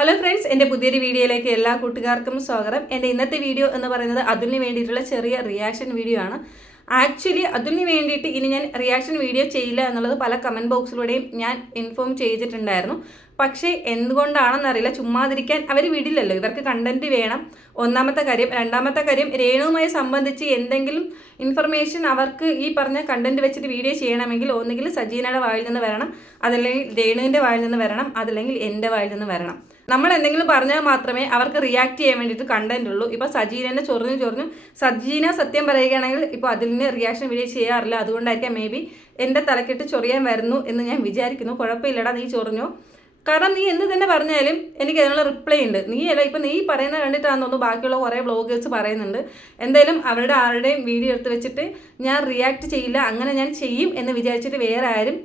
Hello friends എന്റെ പുതിയൊരു വീഡിയോയിലേക്ക് എല്ലാ കൂട്ടുകാർക്കും സ്വാഗതം. എന്റെ ഇന്നത്തെ വീഡിയോ എന്ന് പറയുന്നത് അതിന് വേണ്ടിയിട്ടുള്ള ചെറിയ റിയാക്ഷൻ വീഡിയോ ആണ്. ആക്ച്വലി അതിന് വേണ്ടിയിട്ട് ഇനി ഞാൻ റിയാക്ഷൻ വീഡിയോ ചെയ്യില്ല എന്നുള്ളത് പല കമന്റ് ബോക്സിലൂടെയും ഞാൻ ഇൻഫോം ചെയ്തിട്ടുണ്ടായിരുന്നു. പക്ഷേ എന്തുകൊണ്ടാണെന്നറിയില്ല ചുമ്മാതിരിക്കാൻ അവർ വിടില്ലല്ലോ. ഇവർക്ക് കണ്ടന്റ് വേണം. ഒന്നാമത്തെ കാര്യം. രണ്ടാമത്തെ കാര്യം രേണുവുമായി സംബന്ധിച്ച് എന്തെങ്കിലും ഇൻഫർമേഷൻ അവർക്ക് ഈ പറഞ്ഞ കണ്ടന്റ് വെച്ചിട്ട് വീഡിയോ ചെയ്യണമെങ്കിൽ ഒന്നുകിൽ സജീനയുടെ വായിൽ നിന്ന് വരണം. അതല്ലെങ്കിൽ രേണുവിന്റെ വായിൽ നിന്ന് വരണം. അതല്ലെങ്കിൽ എന്റെ വായിൽ നിന്ന് വരണം. നമ്മൾ എന്തെങ്കിലും പറഞ്ഞാൽ മാത്രമേ അവർക്ക് റിയാക്ട് ചെയ്യാൻ വേണ്ടിയിട്ട് കണ്ടന്റ് ഉള്ളൂ. ഇപ്പോൾ സജീനെ ചൊറിഞ്ഞു ചൊറിഞ്ഞു സജീന സത്യം പറയുകയാണെങ്കിൽ ഇപ്പോൾ അതിന് റിയാക്ഷൻ വീഡിയോ ചെയ്യാറില്ല. അതുകൊണ്ടായിരിക്കാം മേ ബി എന്റെ തലക്കെട്ട് ചൊറിയാൻ വരുന്നു എന്ന് ഞാൻ വിചാരിക്കുന്നു. കുഴപ്പമില്ലടാ നീ ചൊറിഞ്ഞു. കാരണം നീ എന്ത് തന്നെ പറഞ്ഞാലും എനിക്ക് അതിനുള്ള റിപ്ലൈ ഉണ്ട്. നീ അല്ല ഇപ്പം നീ പറയുന്നത് കണ്ടിട്ടാണെന്ന് തോന്നുന്നു ബാക്കിയുള്ള കുറേ ബ്ലോഗേഴ്സ് പറയുന്നുണ്ട്. എന്തായാലും അവരുടെ ആരുടെയും വീഡിയോ എടുത്ത് വെച്ചിട്ട് ഞാൻ റിയാക്ട് ചെയ്യില്ല അങ്ങനെ ഞാൻ ചെയ്യും എന്ന് വിചാരിച്ചിട്ട് വേറെ ആരും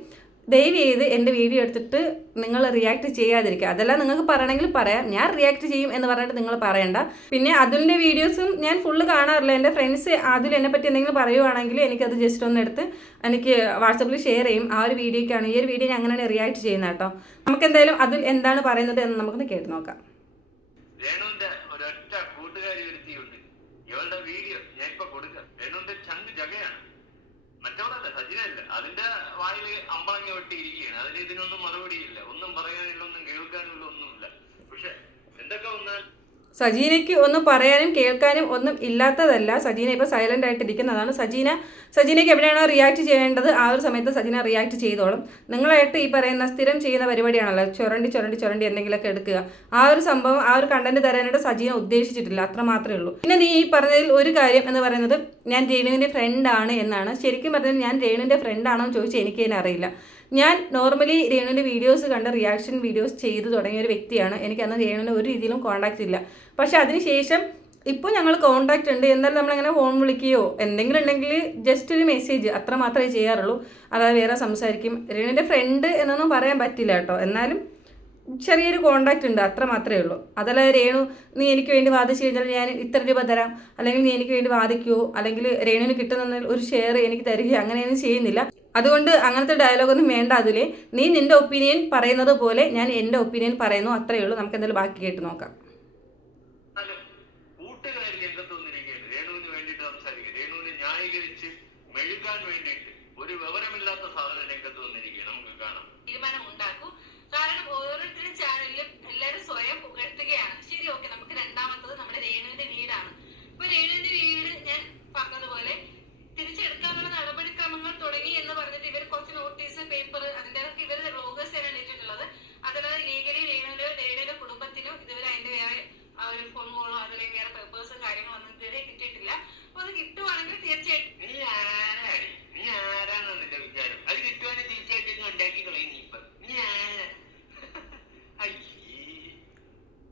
ദയവ് ചെയ്ത് എന്റെ വീഡിയോ എടുത്തിട്ട് നിങ്ങൾ റിയാക്ട് ചെയ്യാതിരിക്കുക. അതെല്ലാം നിങ്ങൾക്ക് പറയണമെങ്കിൽ പറയാം. ഞാൻ റിയാക്ട് ചെയ്യും എന്ന് പറഞ്ഞിട്ട് നിങ്ങൾ പറയണ്ട. പിന്നെ അതുലിന്റെ വീഡിയോസും ഞാൻ ഫുള്ള് കാണാറില്ല. എന്റെ ഫ്രണ്ട്സ് അതിൽ എന്നെ പറ്റി എന്തെങ്കിലും പറയുവാണെങ്കിൽ എനിക്കത് ജസ്റ്റ് ഒന്ന് എടുത്ത് എനിക്ക് വാട്സപ്പിൽ ഷെയർ ചെയ്യും. ആ ഒരു വീഡിയോക്കാണ്. ഈ ഒരു വീഡിയോ ഞാൻ അങ്ങനെയാണ് റിയാക്ട് ചെയ്യുന്നത് കേട്ടോ. നമുക്ക് എന്തായാലും അതിൽ എന്താണ് പറയുന്നത് എന്ന് നമുക്കൊന്ന് കേട്ട് നോക്കാം. വായിൽ അമ്പളങ്ങ വെട്ടിയിരിക്കുകയാണ്. അതിന് ഇതിനൊന്നും മറുപടിയില്ല. ഒന്നും പറയാനില്ല ഒന്നും കേൾക്കാനുള്ള ഒന്നുമില്ല. പക്ഷെ എന്തൊക്കെ വന്നാൽ സജീനയ്ക്ക് ഒന്നും പറയാനും കേൾക്കാനും ഒന്നും ഇല്ലാത്തതല്ല. സജീന ഇപ്പോൾ സൈലന്റ് ആയിട്ടിരിക്കുന്നതാണ് സജീന. സജീനയ്ക്ക് എവിടെയാണോ റിയാക്ട് ചെയ്യേണ്ടത് ആ ഒരു സമയത്ത് സജീന റിയാക്ട് ചെയ്തോളും. നിങ്ങളായിട്ട് ഈ പറയുന്ന സ്ഥിരം ചെയ്യുന്ന പരിപാടിയാണല്ലോ ചുരണ്ടി ചുരണ്ടി ചുരണ്ടി എന്തെങ്കിലുമൊക്കെ എടുക്കുക. ആ ഒരു സംഭവം ആ ഒരു കണ്ടന്റ് തരാനായിട്ട് സജീന ഉദ്ദേശിച്ചിട്ടില്ല. അത്ര മാത്രമേ ഉള്ളൂ. പിന്നെ നീ ഈ പറഞ്ഞതിൽ ഒരു കാര്യം എന്ന് പറയുന്നത് ഞാൻ രേണുവിന്റെ ഫ്രണ്ടാണ് എന്നാണ്. ശരിക്കും പറഞ്ഞാൽ ഞാൻ രേണുവിന്റെ ഫ്രണ്ടാണോ എന്ന് ചോദിച്ചാൽ എനിക്ക് അറിയില്ല. ഞാൻ നോർമലി രേണുവിന്റെ വീഡിയോസ് കണ്ട് റിയാക്ഷൻ വീഡിയോസ് ചെയ്തു തുടങ്ങിയ ഒരു വ്യക്തിയാണ്. എനിക്ക് അന്ന് രേണുവിനെ ഒരു രീതിയിലും കോൺടാക്റ്റ് ഇല്ല. പക്ഷേ അതിനുശേഷം ഇപ്പോൾ ഞങ്ങൾ കോൺടാക്റ്റ് ഉണ്ട്. എന്നാലും നമ്മളങ്ങനെ ഫോൺ വിളിക്കുകയോ എന്തെങ്കിലും ഉണ്ടെങ്കിൽ ജസ്റ്റ് ഒരു മെസ്സേജ് അത്ര മാത്രമേ ചെയ്യാറുള്ളൂ. അതായത് വേറെ സംസാരിക്കും. രേണുവിന്റെ ഫ്രണ്ട് എന്നൊന്നും പറയാൻ പറ്റില്ല കേട്ടോ. എന്നാലും ചെറിയൊരു കോണ്ടാക്റ്റ് ഉണ്ട് അത്ര മാത്രമേ ഉള്ളൂ. അതല്ല രേണു നീ എനിക്ക് വേണ്ടി വാദിച്ചു കഴിഞ്ഞാൽ ഞാൻ ഇത്ര രൂപ തരാം. അല്ലെങ്കിൽ നീ എനിക്ക് വേണ്ടി വാദിക്കുമോ അല്ലെങ്കിൽ രേണുവിന് കിട്ടുന്ന ഒരു ഷെയർ എനിക്ക് തരികയോ അങ്ങനെയൊന്നും ചെയ്യുന്നില്ല. അതുകൊണ്ട് അങ്ങനത്തെ ഡയലോഗൊന്നും വേണ്ട അതിൽ നീ നിന്റെ ഒപ്പീനിയൻ പറയുന്നത് പോലെ ഞാൻ എന്റെ ഒപ്പീനിയൻ പറയുന്നു. അത്രയേ ഉള്ളൂ. നമുക്ക് എന്തായാലും ബാക്കി കേട്ട് നോക്കാം. ഒരു വിവരമില്ലാത്ത സാധനം രംഗത്ത് വന്നിരിക്കുകയാണ്. നമുക്ക് കാണാം. തീരുമാനം ഉണ്ടാക്കൂ. കാരണം ഓരോരുത്തരും ചാനലിലും എല്ലാവരും സ്വയം പുകഴ്ത്തുകയാണ്. ശരി ഓക്കെ നമുക്ക് രണ്ടാമത്തത് നമ്മുടെ രേണുവിന്റെ വീടാണ്. ഇപ്പൊ രേണുവിന്റെ വീട് ഞാൻ പറഞ്ഞതുപോലെ തിരിച്ചെടുക്കാനുള്ള നടപടിക്രമങ്ങൾ തുടങ്ങി എന്ന് പറഞ്ഞിട്ട് ഇവർ കുറച്ച് നോട്ടീസ് പേപ്പർ അതിന്റെ അകത്ത് ഇവർ ബ്ലോഗേഴ്സ് തന്നെ ഇട്ടിട്ടുള്ളത്. അതല്ലാതെ ലീഗലി രേണുവിന്റെ രേണുവിന്റെ കുടുംബത്തിനും ഇതുവരെ അതിന്റെ വേറെ ഒരു ഫോൺ കോളോ അതിലെ വേറെ പേപ്പേഴ്സും കാര്യങ്ങളൊന്നും ഇതുവരെ കിട്ടിയിട്ടില്ല. അപ്പൊ അത് കിട്ടുവാണെങ്കിൽ തീർച്ചയായിട്ടും നീ ആരാടി നീ ആരാണ് വിചാരം. അത് കിട്ടുവാണെങ്കിൽ തീർച്ചയായിട്ടും ഉണ്ടാക്കി കളയും നീ ഇപ്പൊ.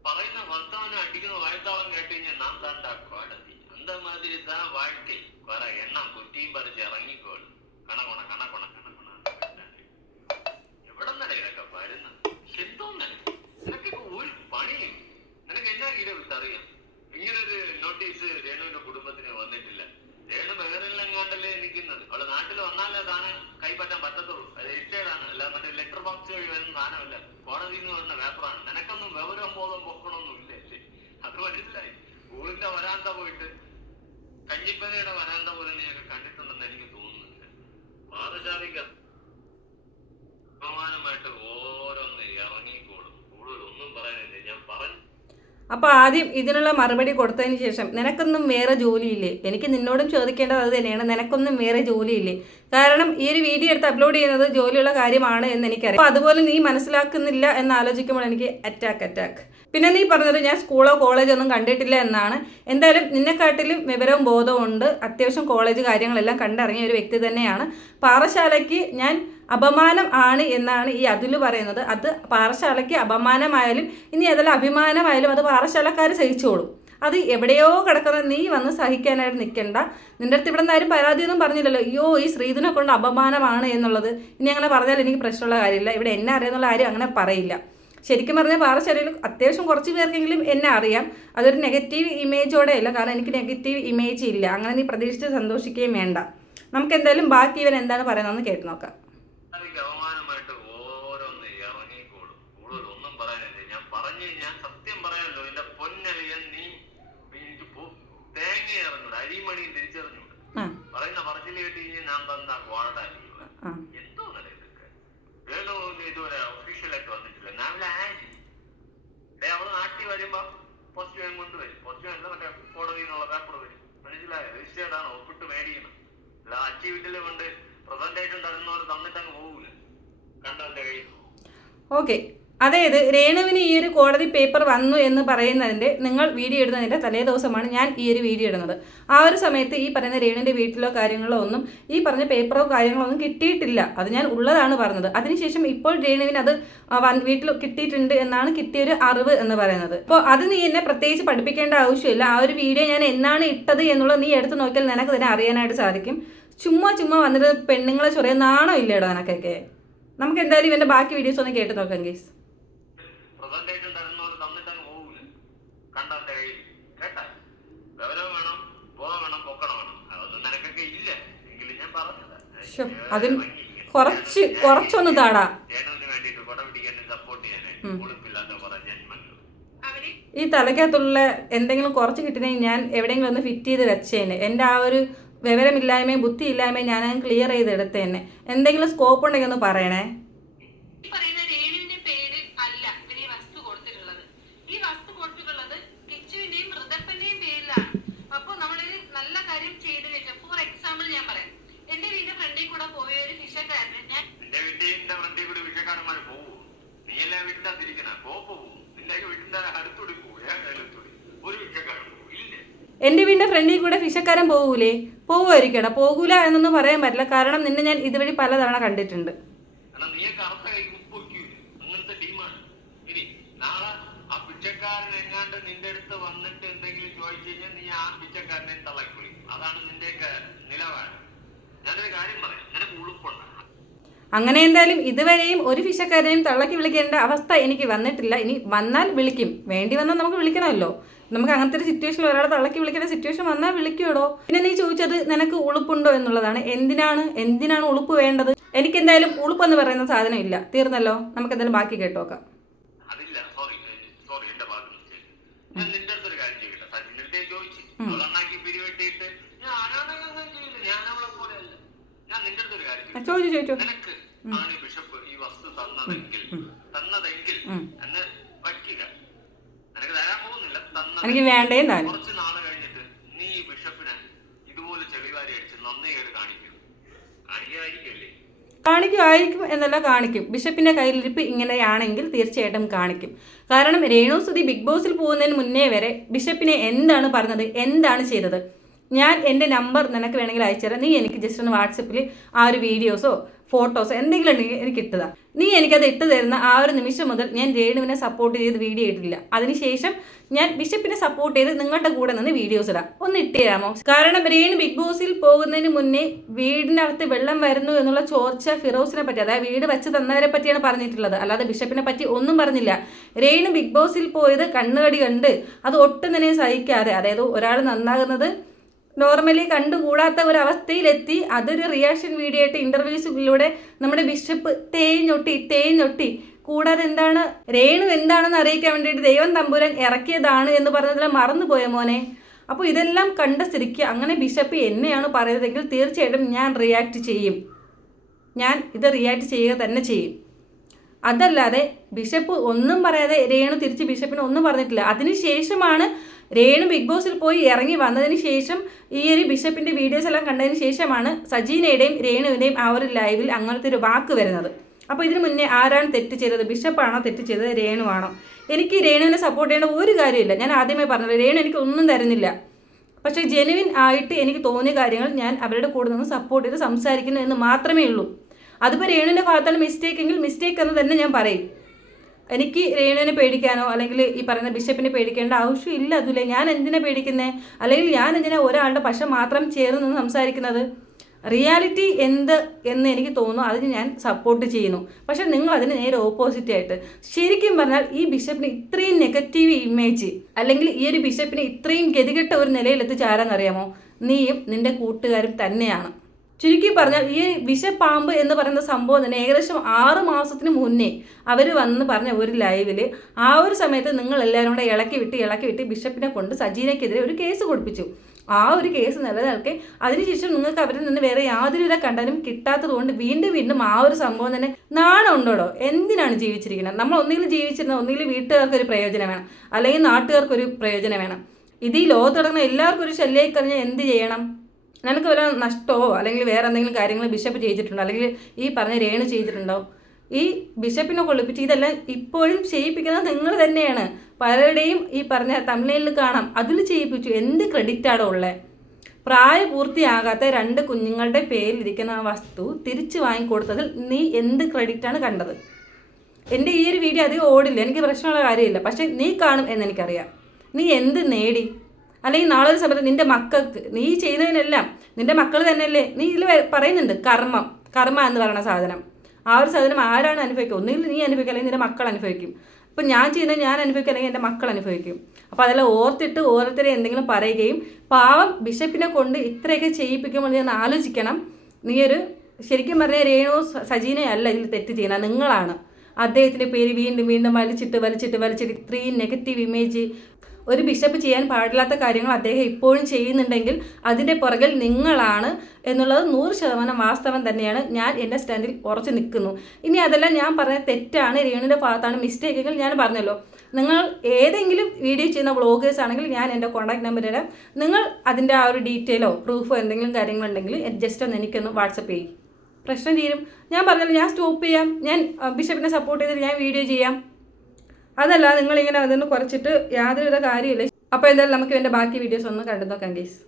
പറയുന്ന വർത്തമാനം അടിക്കുന്ന വാഴ്ത്താളം കേട്ട് കഴിഞ്ഞാൽ നാം താണ്ട കോടതി. അന്തമാതിരി താ വാഴ്ത്തി പറ എണ്ണ കുറ്റിയും പറിച്ച് ഇറങ്ങിക്കോളും കണകൊണ കണകൊണ കണകൊണ. എവിടെ നിന്നടേ ഇതൊക്കെ വരുന്നത്? നിനക്കിപ്പോ ഒരു പണിയും നിനക്ക് എന്നാ കീഴ വിട്ടറിയാം ഇങ്ങനൊരു നോട്ടീസ് രേണുവിന്റെ കുടുംബത്തിന് വന്നിട്ടില്ല. രേണു ബഹറിലെങ്ങാണ്ടല്ലേ നിൽക്കുന്നത് അവൾ നാട്ടിൽ വന്നാലേ സാധനം കൈപ്പറ്റാൻ പറ്റത്തുള്ളൂ. അത് രജിസ്റ്റേർഡ് ആണ് അല്ല മറ്റേ ലെറ്റർ ബോക്സ് വഴി വരുന്ന സാധനമല്ല. കോടതിയിൽ നിന്ന് വരുന്ന പേപ്പറാണ്. നിനക്കൊന്നും വിവരം ബോധം പൊക്കണമൊന്നും ഇല്ല? അല്ലേ അത് മനസ്സിലായി. ഊരിന്റെ വരാന്ത പോയിട്ട് കഞ്ഞിപ്പനയുടെ വരാന്ത പോലെ നീയൊക്കെ കണ്ടിട്ടുണ്ടെന്ന് എനിക്ക് തോന്നുന്നില്ല പാദശാലിക്ക് അപമാനമായിട്ട് ഓരോന്ന് ഇറങ്ങിക്കോളും കൂടുതൽ ഒന്നും പറയാനില്ല ഞാൻ പറഞ്ഞു അപ്പോൾ ആദ്യം ഇതിനുള്ള മറുപടി കൊടുത്തതിന് ശേഷം നിനക്കൊന്നും വേറെ ജോലിയില്ലേ? എനിക്ക് നിന്നോടും ചോദിക്കേണ്ടത് അത് തന്നെയാണ്. നിനക്കൊന്നും വേറെ ജോലിയില്ലേ? കാരണം ഈ ഒരു വീഡിയോ എടുത്ത് അപ്ലോഡ് ചെയ്യുന്നത് ജോലിയുള്ള കാര്യമാണ് എന്ന് എനിക്കറിയാം. അപ്പോൾ അതുപോലെ നീ മനസ്സിലാക്കുന്നില്ല എന്ന് ആലോചിക്കുമ്പോൾ എനിക്ക് അറ്റാക്ക് അറ്റാക്ക് പിന്നെ നീ പറഞ്ഞത് ഞാൻ സ്കൂളോ കോളേജോ ഒന്നും കണ്ടിട്ടില്ല എന്നാണ്. എന്തായാലും നിന്നെക്കാട്ടിലും വിവരവും ബോധവും ഉണ്ട്. അത്യാവശ്യം കോളേജ് കാര്യങ്ങളെല്ലാം കണ്ടിറങ്ങിയ ഒരു വ്യക്തി തന്നെയാണ്. പാറശാലയ്ക്ക് ഞാൻ അപമാനം ആണ് എന്നാണ് ഈ അതിൽ പറയുന്നത്. അത് പാറശാലയ്ക്ക് അപമാനമായാലും ഇനി ഏതെല്ലാം അഭിമാനമായാലും അത് പാറശാലക്കാർ സഹിച്ചോളും. അത് എവിടെയോ കിടക്കുന്ന നീ വന്ന് സഹിക്കാനായിട്ട് നിൽക്കണ്ട. നിന്റെ അടുത്ത് ഇവിടെ നിന്ന് ആരും പരാതിയൊന്നും പറഞ്ഞില്ലല്ലോ. അയ്യോ ഈ ശ്രീധനെ കൊണ്ട് അപമാനമാണ് എന്നുള്ളത്. ഇനി അങ്ങനെ പറഞ്ഞാൽ എനിക്ക് പ്രശ്നമുള്ള കാര്യമില്ല. ഇവിടെ എന്നെ അറിയാന്നുള്ള ആരും അങ്ങനെ പറയില്ല. ശരിക്കും പറഞ്ഞാൽ പാറശാലയിൽ അത്യാവശ്യം കുറച്ച് പേർക്കെങ്കിലും എന്നെ അറിയാം. അതൊരു നെഗറ്റീവ് ഇമേജോടെ അല്ല കാരണം എനിക്ക് നെഗറ്റീവ് ഇമേജ് ഇല്ല. അങ്ങനെ നീ പ്രതീക്ഷിച്ച് സന്തോഷിക്കുകയും വേണ്ട. നമുക്ക് എന്തായാലും ബാക്കി ഇവൻ എന്താണ് പറയുന്നതെന്ന് കേട്ട് നോക്കാം അതിക്ക് അവമാനമായിട്ട് ഓരോന്ന് ഇറങ്ങിക്കോളും കൂടുതൽ ഒന്നും പറയാനില്ല ഞാൻ പറഞ്ഞു പറഞ്ഞു ഞാൻ സത്യം പറയാമല്ലോ എന്റെ പൊന്നലിയൻ നീ എനിക്ക് പോ- തേങ്ങ ഇറങ്ങൂടെ അരിമണി തിരിച്ചറിഞ്ഞൂടെ ആ പറയുന്ന ഒഫീഷ്യലായിട്ട് വന്നിട്ടില്ല. അവൾ നാട്ടിൽ വരുമ്പോ കൊണ്ടുവരും മറ്റേ പേപ്പർ വരും. മനസ്സിലായോ? രജിസ്റ്റേർഡ് ആണ് ഒപ്പിട്ട് മേടിക്കണം അല്ല അച്ചി വീട്ടിൽ കൊണ്ട് പ്രസന്റേഷൻ തരുന്നവർ തന്നിട്ട് അങ്ങ് പോകൂല കണ്ടവന്റെ കയ്യിൽ? ഓക്കെ അതായത് രേണുവിന് ഈ ഒരു കോടതി പേപ്പർ വന്നു എന്ന് പറയുന്നതിന്റെ നിങ്ങൾ വീഡിയോ ഇടുന്നതിന്റെ തലേ ദിവസമാണ് ഞാൻ ഈ ഒരു വീഡിയോ ഇടുന്നത്. ആ ഒരു സമയത്ത് ഈ പറയുന്ന രേണുവിന്റെ വീട്ടിലോ കാര്യങ്ങളോ ഒന്നും ഈ പറഞ്ഞ പേപ്പറോ കാര്യങ്ങളോ ഒന്നും കിട്ടിയിട്ടില്ല. അത് ഞാൻ ഉള്ളതാണ് പറഞ്ഞത്. അതിനുശേഷം ഇപ്പോൾ രേണുവിന് അത് വീട്ടിൽ കിട്ടിയിട്ടുണ്ട് എന്നാണ് കിട്ടിയൊരു അറിവ് എന്ന് പറയുന്നത്. അപ്പോൾ അത് നീ എന്നെ പ്രത്യേകിച്ച് പഠിപ്പിക്കേണ്ട ആവശ്യമില്ല. ആ ഒരു വീഡിയോ ഞാൻ എന്നാണ് ഇട്ടത് എന്നുള്ളത് നീ എടുത്ത് നോക്കിയാൽ നിനക്ക് തന്നെ അറിയാനായിട്ട് സാധിക്കും. ചുമ്മാ ചുമ്മാ വന്നിട്ട് പെണ്ണുങ്ങളെ ചൊറിയ നാണോ ഇല്ലേടോ നിനക്കൊക്കെ? നമുക്ക് എന്തായാലും ഇവന്റെ ബാക്കി വീഡിയോസ് ഒന്ന് കേട്ട് നോക്കാം ഗീസ് പ്രസന്റേഷൻ തരുന്നവർ തന്നിട്ട് അങ്ങ് പോകൂല കണ്ടവന്റെ കയ്യിൽ കേട്ടാ വിവരം വേണം പോകാൻ വേണം പൊക്കണം വേണം. അതൊന്നും നിനക്കൊക്കെ ഇല്ല. എങ്കിലും ഞാൻ പറഞ്ഞത്. കുറച്ച് കുറച്ചൊന്ന് താടാ. ഈ തലയ്ക്കകത്തുള്ള എന്തെങ്കിലും കുറച്ച് കിട്ടണമെങ്കിൽ ഞാൻ എവിടെയെങ്കിലും ഒന്ന് ഫിറ്റ് ചെയ്ത് വെച്ചേനെ. എന്റെ ആ ഒരു വിവരമില്ലായ്മയും ബുദ്ധിയില്ലായ്മയും ഞാൻ ക്ലിയർ ചെയ്ത് എടുത്തേനെ എന്തെങ്കിലും സ്കോപ്പ് ഉണ്ടെങ്കിൽ ഒന്ന് പറയണേ. എന്റെ വീടിന്റെ ഫ്രണ്ടിൽ കൂടെ പോയ ഒരു ഫിഷക്കാരന് ഞാൻ നിന്റെ വീട്ടിന്റെ ഫ്രണ്ടിൽ കൂടി വിഷക്കാരന്മാർ പോവൂ? നീ എല്ലാ വീട്ടിന്റെ അതിരിക്കണ പോ പോവും നിന്റെ വീട്ടിന്റെ അടുത്തൂടി പോവും ഒരു വിഷക്കാരൻ പോവും. ഇല്ല? എന്റെ വീടിന്റെ ഫ്രണ്ടിൽ കൂടെ ഫിഷക്കാരൻ പോകൂലേ പോകുമായിരിക്കടാ പോകൂല എന്നൊന്നും പറയാൻ പറ്റില്ല. കാരണം നിന്നെ ഞാൻ ഇതുവഴി പലതവണ കണ്ടിട്ടുണ്ട്. നിന്റെ അടുത്ത് വന്നിട്ട് എന്തെങ്കിലും ചോദിച്ചു കഴിഞ്ഞാൽ നീ ആ പിച്ചക്കാരനെ അതാണ് നിന്റെയൊക്കെ നിലപാട്. കാര്യം അങ്ങനെ എന്തായാലും ഇതുവരെയും ഒരു ഫിഷക്കാരനെയും തള്ളക്കി വിളിക്കേണ്ട അവസ്ഥ എനിക്ക് വന്നിട്ടില്ല. ഇനി വന്നാൽ വിളിക്കും. വേണ്ടി വന്നാൽ നമുക്ക് വിളിക്കണമല്ലോ. നമുക്ക് അങ്ങനത്തെ ഒരു സിറ്റുവേഷനിൽ ഒരാളെ തള്ളക്കി വിളിക്കേണ്ട സിറ്റുവേഷൻ വന്നാൽ വിളിക്കുമോ പിന്നെ നീ ചോദിച്ചത് നിനക്ക് ഉളുപ്പുണ്ടോ എന്നുള്ളതാണ്. എന്തിനാണ് എന്തിനാണ് ഉളുപ്പ് വേണ്ടത്? എനിക്ക് എന്തായാലും ഉളുപ്പ് എന്ന് പറയുന്ന സാധനം ഇല്ല. തീർന്നല്ലോ. നമുക്ക് എന്തായാലും ബാക്കി കേട്ടോക്കാം അതില്ല സോറി സോറി എന്റെ ഭാഗത്ത് മിസ്റ്റേക്ക് ഞാൻ നിന്റെ അടുത്തൊരു കാര്യം ചെയ്യട്ടെ സച്ചിന്റെ അടുത്തേ ചോദിച്ചു അവളെണ്ണാക്കി പിരിവെട്ടിയിട്ട് ഞാൻ ആരാണെങ്കിൽ അങ്ങനെ ചെയ്യില്ല ഞാൻ അവളെ പോലെയല്ല ഞാൻ നിന്റെ അടുത്തൊരു കാര്യം ആ, ചോദിച്ചു ചോദിച്ചു. ചോദിച്ചു നിനക്ക് ആണ് ബിഷപ്പ് ഈ വസ്തു തന്നതെങ്കിൽ തന്നതെങ്കിൽ എന്ന് വയ്ക്കുക. നിനക്ക് തരാൻ പോകുന്നില്ല തന്ന എനിക്ക് വേണ്ടേ കുറച്ച് കഴിഞ്ഞിട്ട് നീ ഈ ബിഷപ്പിനെ ഇതുപോലെ ചെളിവാരി അടിച്ച് നന്ദി കേട് കാണിക്കും കാണിക്കായിരിക്കല്ലേ കാണിക്കുമായിരിക്കും എന്നല്ല കാണിക്കും. ബിഷപ്പിന്റെ കയ്യിലിരിപ്പ് ഇങ്ങനെയാണെങ്കിൽ തീർച്ചയായിട്ടും കാണിക്കും. കാരണം രേണു സുധി ബിഗ് ബോസിൽ പോകുന്നതിന് മുന്നേ വരെ ബിഷപ്പിനെ എന്താണ് പറഞ്ഞത്? എന്താണ് ചെയ്തത്? ഞാൻ എന്റെ നമ്പർ നിനക്ക് വേണമെങ്കിൽ അയച്ചുതരാം നീ എനിക്ക് ജസ്റ്റ് ഒന്ന് വാട്സപ്പിൽ ആ ഒരു വീഡിയോസോ ഫോട്ടോസോ എന്തെങ്കിലും ഉണ്ടെങ്കിൽ എനിക്ക് ഇട്ടതാ നീ എനിക്കത് ഇട്ട് തരുന്ന ആ ഒരു നിമിഷം മുതൽ ഞാൻ രേണുവിനെ സപ്പോർട്ട് ചെയ്ത് വീഡിയോ ഇട്ടില്ല അതിനുശേഷം ഞാൻ ബിഷപ്പിനെ സപ്പോർട്ട് ചെയ്ത് നിങ്ങളുടെ കൂടെ നിന്ന് വീഡിയോസ് ഇടാം. ഒന്ന് ഇട്ട് തരാമോ? കാരണം രേണു ബിഗ് ബോസിൽ പോകുന്നതിന് മുന്നേ വീടിനകത്ത് വെള്ളം വരുന്നു എന്നുള്ള ചോർച്ച ഫിറോസിനെ പറ്റി അതായത് വീട് വെച്ച് തന്നവരെ പറ്റിയാണ് പറഞ്ഞിട്ടുള്ളത്. അല്ലാതെ ബിഷപ്പിനെ പറ്റി ഒന്നും പറഞ്ഞില്ല. രേണു ബിഗ് ബോസിൽ പോയത് കണ്ണുകടി കണ്ട് അത് ഒട്ടും തന്നെ സഹിക്കാതെ അതായത് ഒരാൾ നന്നാകുന്നത് നോർമലി കണ്ടുകൂടാത്ത ഒരു അവസ്ഥയിലെത്തി അതൊരു റിയാക്ഷൻ വീഡിയോ ആയിട്ട് ഇന്റർവ്യൂസിലൂടെ നമ്മുടെ ബിഷപ്പ് തേഞ്ഞൊട്ടി തേഞ്ഞൊട്ടി. കൂടാതെ എന്താണ് രേണു എന്താണെന്ന് അറിയിക്കാൻ വേണ്ടിയിട്ട് ദൈവം തമ്പുരാൻ ഇറക്കിയതാണ് എന്ന് പറഞ്ഞതെല്ലാം മറന്നുപോയ മോനെ? അപ്പോൾ ഇതെല്ലാം കണ്ട സ്ഥിതിക്ക് അങ്ങനെ ബിഷപ്പ് എന്നെയാണ് പറയുന്നതെങ്കിൽ തീർച്ചയായിട്ടും ഞാൻ റിയാക്ട് ചെയ്യും. ഞാൻ ഇത് റിയാക്ട് ചെയ്യുക തന്നെ ചെയ്യും. അതല്ലാതെ ബിഷപ്പ് ഒന്നും പറയാതെ രേണു തിരിച്ച് ബിഷപ്പിനെ ഒന്നും പറഞ്ഞിട്ടില്ല. അതിനുശേഷമാണ് രേണു ബിഗ് ബോസിൽ പോയി ഇറങ്ങി വന്നതിന് ശേഷം ഈ ഒരു ബിഷപ്പിന്റെ വീഡിയോസ് എല്ലാം കണ്ടതിന് ശേഷമാണ് സജീനയുടെയും രേണുവിന്റെയും ആ ഒരു ലൈവിൽ അങ്ങനത്തെ ഒരു വാക്ക് വരുന്നത്. അപ്പോൾ ഇതിനു മുന്നേ ആരാണ് തെറ്റ് ചെയ്തത്? ബിഷപ്പാണോ തെറ്റ് ചെയ്തത്? രേണുവാണോ? എനിക്ക് രേണുവിനെ സപ്പോർട്ട് ചെയ്യേണ്ട ഒരു കാര്യമില്ല. ഞാൻ ആദ്യമേ പറഞ്ഞത് രേണു എനിക്ക് ഒന്നും തരുന്നില്ല. പക്ഷേ ജെനുവിൻ ആയിട്ട് എനിക്ക് തോന്നിയ കാര്യങ്ങൾ ഞാൻ അവരുടെ കൂടെ നിന്ന് സപ്പോർട്ട് ചെയ്ത് സംസാരിക്കുന്നു എന്ന് മാത്രമേ ഉള്ളൂ. അതിപ്പോൾ രേണുവിന്റെ ഭാഗത്താണ് മിസ്റ്റേക്ക് എങ്കിൽ മിസ്റ്റേക്ക് എന്ന് തന്നെ ഞാൻ പറയും. എനിക്ക് രേണുവിനെ പേടിക്കാനോ അല്ലെങ്കിൽ ഈ പറയുന്ന ബിഷപ്പിനെ പേടിക്കേണ്ട ആവശ്യമില്ല അതുല്ലേ ഞാൻ എന്തിനെ പേടിക്കുന്നത് അല്ലെങ്കിൽ ഞാൻ എന്തിനാ ഒരാളുടെ പക്ഷം മാത്രം ചേർന്ന് സംസാരിക്കുന്നത്? റിയാലിറ്റി എന്ത് എന്ന് എനിക്ക് തോന്നുന്നു അതിന് ഞാൻ സപ്പോർട്ട് ചെയ്യുന്നു. പക്ഷേ നിങ്ങൾ അതിന് നേരെ ഓപ്പോസിറ്റ് ആയിട്ട്. ശരിക്കും പറഞ്ഞാൽ ഈ ബിഷപ്പിന് ഇത്രയും നെഗറ്റീവ് ഇമേജ് അല്ലെങ്കിൽ ഈ ഒരു ബിഷപ്പിന് ഇത്രയും ഗതികെട്ട ഒരു നിലയിലെത്തിച്ചാരെന്നറിയാമോ നീയും നിന്റെ കൂട്ടുകാരും തന്നെയാണ്. ചുരുക്കി പറഞ്ഞാൽ ഈ വിഷപ്പാമ്പ് എന്ന് പറയുന്ന സംഭവം തന്നെ ഏകദേശം ആറ് മാസത്തിന് മുന്നേ അവർ വന്ന് പറഞ്ഞ ഒരു ലൈവിൽ ആ ഒരു സമയത്ത് നിങ്ങൾ എല്ലാവരും കൂടെ ഇളക്കി വിട്ട് ഇളക്കി വിട്ട് ബിഷപ്പിനെ കൊണ്ട് സജീനയ്ക്കെതിരെ ഒരു കേസ് കൊടുപ്പിച്ചു. ആ ഒരു കേസ് നിലനിൽക്കെ അതിനുശേഷം നിങ്ങൾക്ക് അവരിൽ നിന്ന് വേറെ യാതൊരുവിധ കണ്ടനും കിട്ടാത്തത് കൊണ്ട് വീണ്ടും വീണ്ടും ആ ഒരു സംഭവം തന്നെ നാണം ഉണ്ടോടോ എന്തിനാണ് ജീവിച്ചിരിക്കുന്നത്? നമ്മൾ ഒന്നുകിൽ ജീവിച്ചിരുന്ന ഒന്നുകിൽ വീട്ടുകാർക്ക് ഒരു പ്രയോജനം വേണം അല്ലെങ്കിൽ നാട്ടുകാർക്കൊരു പ്രയോജനം വേണം. ഇത് ഈ ലോകത്ത് തുടങ്ങുന്ന എല്ലാവർക്കും ഒരു ശല്യമായി കഴിഞ്ഞാൽ എന്ത് ചെയ്യണം? നിനക്ക് വല്ല നഷ്ടമോ? അല്ലെങ്കിൽ വേറെ എന്തെങ്കിലും കാര്യങ്ങൾ ബിഷപ്പ് ചെയ്തിട്ടുണ്ടോ? അല്ലെങ്കിൽ ഈ പറഞ്ഞ രേണു ചെയ്തിട്ടുണ്ടോ? ഈ ബിഷപ്പിനെ കൊള്ളിപ്പിച്ച് ഇതെല്ലാം ഇപ്പോഴും ചെയ്യിപ്പിക്കുന്നത് നിങ്ങൾ തന്നെയാണ്. പലരുടെയും ഈ പറഞ്ഞ തമിഴ്നയിൽ കാണാം. അതിൽ ചെയ്യിപ്പിച്ചു. എന്ത് ക്രെഡിറ്റാണോ ഉള്ളത് പ്രായപൂർത്തിയാകാത്ത രണ്ട് കുഞ്ഞുങ്ങളുടെ പേരിലിരിക്കുന്ന ആ വസ്തു തിരിച്ചു വാങ്ങിക്കൊടുത്തതിൽ നീ എന്ത് ക്രെഡിറ്റാണ് കണ്ടത്? എന്റെ ഈ ഒരു വീഡിയോ അധികം ഓടില്ല. എനിക്ക് പ്രശ്നമുള്ള കാര്യമില്ല. പക്ഷേ നീ കാണും എന്നെനിക്കറിയാം നീ എന്ത് നേടി? അല്ലെങ്കിൽ നാളെ ഒരു സമയത്ത് നിന്റെ മക്കൾക്ക് നീ ചെയ്യുന്നതിനെല്ലാം നിന്റെ മക്കൾ തന്നെയല്ലേ? നീ ഇതിൽ പറയുന്നുണ്ട് കർമ്മം കർമ്മ എന്ന് പറയുന്ന സാധനം. ആ ഒരു സാധനം ആരാണ് അനുഭവിക്കുക? ഒന്നുകിൽ നീ അനുഭവിക്കുക അല്ലെങ്കിൽ നിന്റെ മക്കൾ അനുഭവിക്കും. ഇപ്പം ഞാൻ ചെയ്യുന്നത് ഞാൻ അനുഭവിക്കുക അല്ലെങ്കിൽ എന്റെ മക്കൾ അനുഭവിക്കും. അപ്പോൾ അതെല്ലാം ഓർത്തിട്ട് ഓരോരുത്തരെ എന്തെങ്കിലും പറയുകയും പാവം ബിഷപ്പിനെ കൊണ്ട് ഇത്രയൊക്കെ ചെയ്യിപ്പിക്കുമ്പോൾ ഞാൻ ആലോചിക്കണം. നീ ഒരു ശരിക്കും പറഞ്ഞാൽ രേണു സജീനയല്ല ഇതിൽ തെറ്റ് ചെയ്യുന്നത്. നിങ്ങളാണ്. അദ്ദേഹത്തിന്റെ പേര് വീണ്ടും വീണ്ടും വലിച്ചിട്ട് വലിച്ചിട്ട് വലിച്ചിട്ട് ഇത്രയും നെഗറ്റീവ് ഇമേജ് ഒരു ബിഷപ്പ് ചെയ്യാൻ പാടില്ലാത്ത കാര്യങ്ങൾ അദ്ദേഹം ഇപ്പോഴും ചെയ്യുന്നുണ്ടെങ്കിൽ അതിന്റെ പുറകിൽ നിങ്ങളാണ് എന്നുള്ളത് നൂറ് ശതമാനം വാസ്തവം തന്നെയാണ്. ഞാൻ എന്റെ സ്റ്റാൻഡിൽ ഉറച്ചു നിൽക്കുന്നു. ഇനി അതെല്ലാം ഞാൻ പറഞ്ഞ തെറ്റാണ്. രേണുവിന്റെ ഭാഗത്താണ് മിസ്റ്റേക്കുകൾ ഞാൻ പറഞ്ഞല്ലോ. നിങ്ങൾ ഏതെങ്കിലും വീഡിയോ ചെയ്യുന്ന വ്ളോഗേഴ്സ് ആണെങ്കിൽ ഞാൻ എന്റെ കോൺടാക്ട് നമ്പർ തരാം നിങ്ങൾ അതിന്റെ ആ ഒരു ഡീറ്റെയിലോ പ്രൂഫോ എന്തെങ്കിലും കാര്യങ്ങളുണ്ടെങ്കിൽ ജസ്റ്റ് ഒന്ന് എനിക്കൊന്ന് വാട്സപ്പ് ചെയ്യും. പ്രശ്നം തീരും. ഞാൻ പറഞ്ഞല്ലോ ഞാൻ സ്റ്റോപ്പ് ചെയ്യാം. ഞാൻ ബിഷപ്പിനെ സപ്പോർട്ട് ചെയ്തിട്ട് ഞാൻ വീഡിയോ ചെയ്യാം. അതല്ല നിങ്ങളിങ്ങനെ അതൊന്ന് കുറച്ചിട്ട് യാതൊരുവിധ കാര്യമില്ല. അപ്പോൾ എന്തായാലും നമുക്ക് ഇതിന്റെ ബാക്കി വീഡിയോസ് ഒന്ന് കണ്ടു നോക്കാം ഗേസ്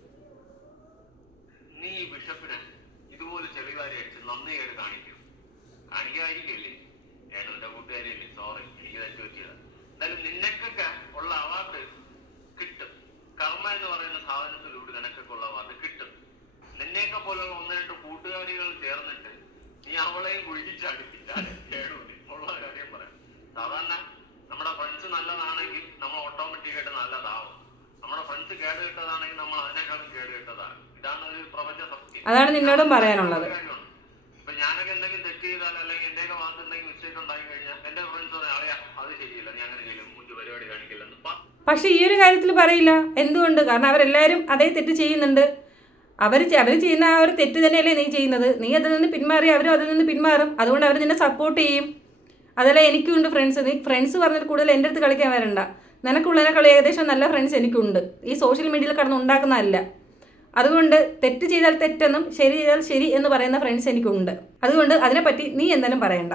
ഉള്ള കിട്ടും. കർമ്മ എന്ന് പറയുന്ന കിട്ടും. പോലെ രണ്ട് ചേർന്നിട്ട് നീ അവളെയും കുഴിച്ചടിപ്പിച്ചാൽ ഏഴൂര് ഉള്ള കാര്യം പറയാം. സാധാരണ നമ്മുടെ ഫ്രണ്ട്സ് നല്ലതാണെങ്കിൽ നമ്മൾ ഓട്ടോമാറ്റിക്കായിട്ട് നല്ലതാവും. നമ്മുടെ ഫ്രണ്ട്സ് കേട് കെട്ടതാണെങ്കിൽ നമ്മൾ അതിനേക്കാളും കേട് കെട്ടതാണ് ഇതാണ് ഒരു പ്രപഞ്ച സത്യം. അതാണ് നിന്നോടും പറയാനുള്ളത്. ഇപ്പൊ ഞാനൊക്കെ എന്തെങ്കിലും തെറ്റ് ചെയ്താൽ അല്ലെങ്കിൽ എന്റെയൊക്കെ ഭാഗത്ത് എന്തെങ്കിലും മിസ്റ്റേക്ക് ഉണ്ടായി കഴിഞ്ഞാൽ എന്റെ ഫ്രണ്ട്സ് അറിയാ അത് ശരിയില്ല ഞാൻ അങ്ങനെ ചെയ്യും മുഞ്ച് പരിപാടി കാണിക്കില്ലെന്ന്. പക്ഷെ പക്ഷേ ഈ ഒരു കാര്യത്തിൽ പറയില്ല. എന്തുകൊണ്ട്? കാരണം അവരെല്ലാവരും അതേ തെറ്റ് ചെയ്യുന്നുണ്ട്. അവർ അവർ ചെയ്യുന്ന ആ ഒരു തെറ്റ് തന്നെയല്ലേ നീ ചെയ്യുന്നത്. നീ അതിൽ നിന്ന് പിന്മാറി അവരും അതിൽ നിന്ന് പിന്മാറും. അതുകൊണ്ട് അവർ നിന്നെ സപ്പോർട്ട് ചെയ്യും. അതല്ല എനിക്കുണ്ട് ഫ്രണ്ട്സ് നീ ഫ്രണ്ട്സ് പറഞ്ഞിട്ട് കൂടുതൽ എന്റെ അടുത്ത് കളിക്കാൻ വരണ്ട. നിനക്കുള്ളതിനേക്കാൾ ഏകദേശം നല്ല ഫ്രണ്ട്സ് എനിക്കുണ്ട്. ഈ സോഷ്യൽ മീഡിയയിൽ കടന്ന് ഉണ്ടാക്കുന്നതല്ല. അതുകൊണ്ട് തെറ്റ് ചെയ്താൽ തെറ്റെന്നും ശരി ചെയ്താൽ ശരി എന്ന് പറയുന്ന ഫ്രണ്ട്സ് എനിക്കുണ്ട്. അതുകൊണ്ട് അതിനെപ്പറ്റി നീ എന്തായാലും പറയണ്ട.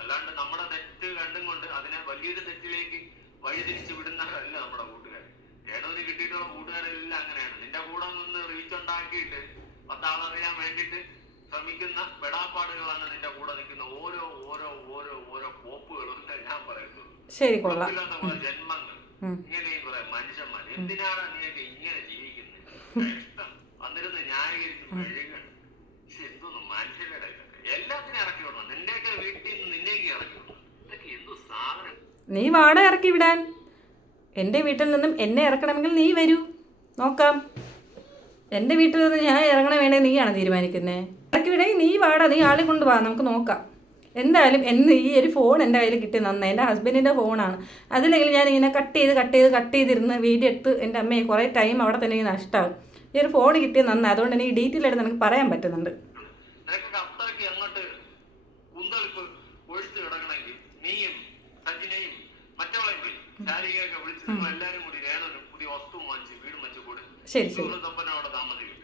അല്ലാണ്ട് നമ്മുടെ തെറ്റ് കണ്ടും കൊണ്ട് അതിനെ വലിയൊരു തെറ്റിലേക്ക് വഴിതിരിച്ചു വിടുന്നവരല്ല നമ്മുടെ കൂട്ടുകാരൻ ഏടോന് കിട്ടിയിട്ടുള്ള കൂട്ടുകാരെല്ലാം അങ്ങനെയാണ്. നിന്റെ കൂടെ നിന്ന് റീച്ച് ഉണ്ടാക്കിയിട്ട് പത്താളറിയാൻ വേണ്ടിയിട്ട് ശ്രമിക്കുന്ന പെടാപ്പാടുകളാണ് നിന്റെ കൂടെ നിൽക്കുന്ന ഓരോ ഓരോ ഓരോ ഓരോ കോപ്പുകളും ഞാൻ പറയുന്നു ശരി കൊള്ളാം. ജന്മങ്ങൾ. ഇങ്ങനെയും കുറെ മനുഷ്യന്മാർ എന്തിനാണ് നീയൊക്കെ ഇങ്ങനെ ജീവിക്കുന്നത് കഷ്ടം വന്നിരുന്ന് ന്യായീകരിച്ച് മെഴുകണം എന്തോന്ന് മനുഷ്യരുടെ എല്ലാത്തിനും ഇറക്കി വിടണം. നിന്റെയൊക്കെ വീട്ടിൽ നിന്ന് നിന്നെയൊക്കെ ഇറക്കി വിടണം. ഇതൊക്കെ എന്തോ സാധനം? നീ വാട ഇറക്കി വിടാൻ. എന്റെ വീട്ടിൽ നിന്നും എന്നെ ഇറക്കണമെങ്കിൽ നീ വരൂ. നോക്കാം. എന്റെ വീട്ടിൽ നിന്ന് ഞാൻ ഇറങ്ങണ വേണ്ടേ നീയാണ് തീരുമാനിക്കുന്നത് ഇറക്കി വിടെങ്കിൽ നീ വാടാ നീ ആളെ കൊണ്ട് വാ നമുക്ക് നോക്കാം. എന്തായാലും എന്ന് ഈ ഒരു ഫോൺ എന്റെ കയ്യിൽ കിട്ടി നന്നായി. എന്റെ ഹസ്ബൻഡിന്റെ ഫോണാണ് അതിലെങ്കിൽ ഞാൻ ഇങ്ങനെ കട്ട് ചെയ്ത് കട്ട് ചെയ്ത് കട്ട് ചെയ്തിരുന്ന് വീഡിയോ എടുത്ത് എന്റെ അമ്മയെ കുറേ ടൈം അവിടെ തന്നെ നഷ്ടമാകും ഈ ഒരു ഫോൺ കിട്ടിയത് നന്നായി. അതുകൊണ്ട് എനിക്ക് ഡീറ്റെയിൽ ആയിട്ട് എനിക്ക് പറയാൻ പറ്റുന്നുണ്ട്. ഒഴിച്ചു കിടക്കണമെങ്കിൽ നീയും സജിനയും വിളിച്ച് നിങ്ങൾ എല്ലാരും കൂടി രേണുവിന് പുതിയ വസ്തു വാങ്ങിച്ച് വീട് വെച്ച് കൂടെ ശരി ശരി. താമസിക്കും